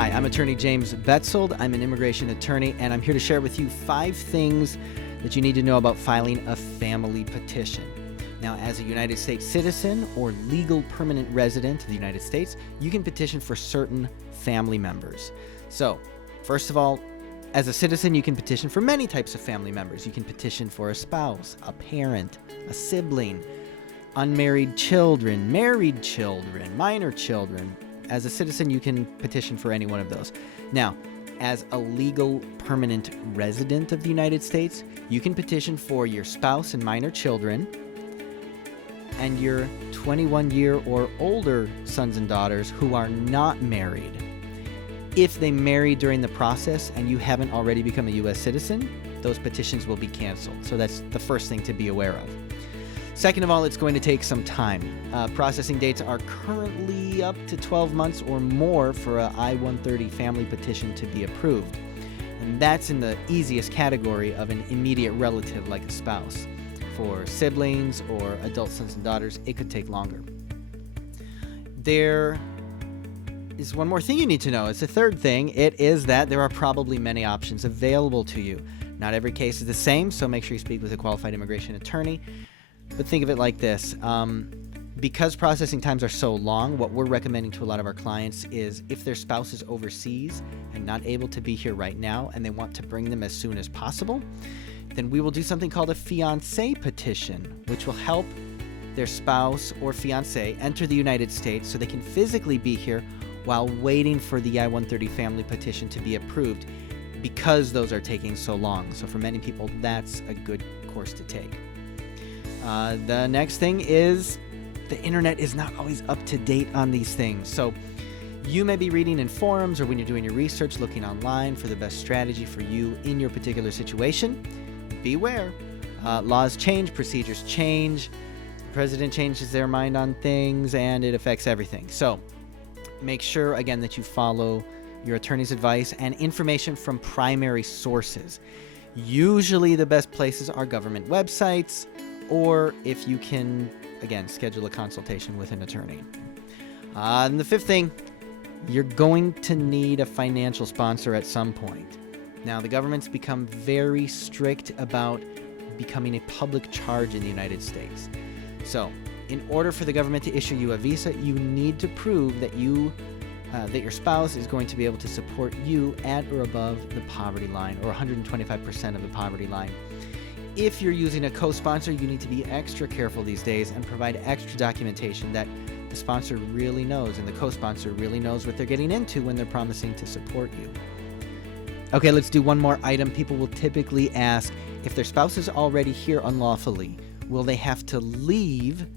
Hi, I'm attorney James Betzold. I'm an immigration attorney, and I'm here to share with you 5 things that you need to know about filing a family petition. Now, as a United States citizen or legal permanent resident of the United States, you can petition for certain family members. So, first of all, as a citizen, you can petition for many types of family members. You can petition for a spouse, a parent, a sibling, unmarried children, married children, minor children. As a citizen, you can petition for any one of those. Now, as a legal permanent resident of the United States, you can petition for your spouse and minor children and your 21-year or older sons and daughters who are not married. If they marry during the process and you haven't already become a U.S. citizen, those petitions will be canceled. So that's the first thing to be aware of. Second of all, it's going to take some time. Processing dates are currently up to 12 months or more for a I-130 family petition to be approved. And that's in the easiest category of an immediate relative like a spouse. For siblings or adult sons and daughters, it could take longer. There is one more thing you need to know. It's the third thing. It is that there are probably many options available to you. Not every case is the same, so make sure you speak with a qualified immigration attorney. But think of it like this. Because processing times are so long, what we're recommending to a lot of our clients is if their spouse is overseas and not able to be here right now and they want to bring them as soon as possible, then we will do something called a fiancé petition, which will help their spouse or fiancé enter the United States so they can physically be here while waiting for the I-130 family petition to be approved, because those are taking so long. So for many people, that's a good course to take. The next thing is the internet is not always up to date on these things. So you may be reading in forums or when you're doing your research, looking online for the best strategy for you in your particular situation. Beware. Laws change, procedures change, the president changes their mind on things, and it affects everything. So make sure, again, that you follow your attorney's advice and information from primary sources. Usually the best places are government websites, or if you can, again, schedule a consultation with an attorney. And the fifth thing, you're going to need a financial sponsor at some point. Now, the government's become very strict about becoming a public charge in the United States. So, in order for the government to issue you a visa, you need to prove that that your spouse is going to be able to support you at or above the poverty line, or 125% of the poverty line. If you're using a co-sponsor, you need to be extra careful these days and provide extra documentation that the sponsor really knows and the co-sponsor really knows what they're getting into when they're promising to support you. Okay, let's do one more item. People will typically ask, if their spouse is already here unlawfully, will they have to leave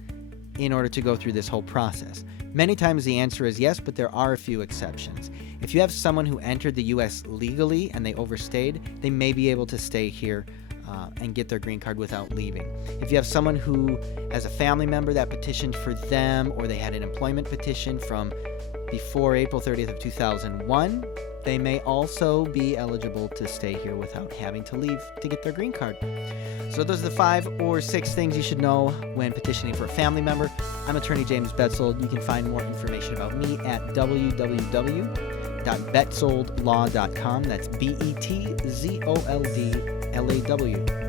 in order to go through this whole process? Many times the answer is yes, but there are a few exceptions. If you have someone who entered the U.S. legally and they overstayed, they may be able to stay here and get their green card without leaving. If you have someone who has a family member that petitioned for them, or they had an employment petition from before April 30th of 2001, they may also be eligible to stay here without having to leave to get their green card. So those are the 5 or 6 things you should know when petitioning for a family member. I'm attorney James Betzold. You can find more information about me at www.betzoldlaw.com. That's BETZOLDLAW.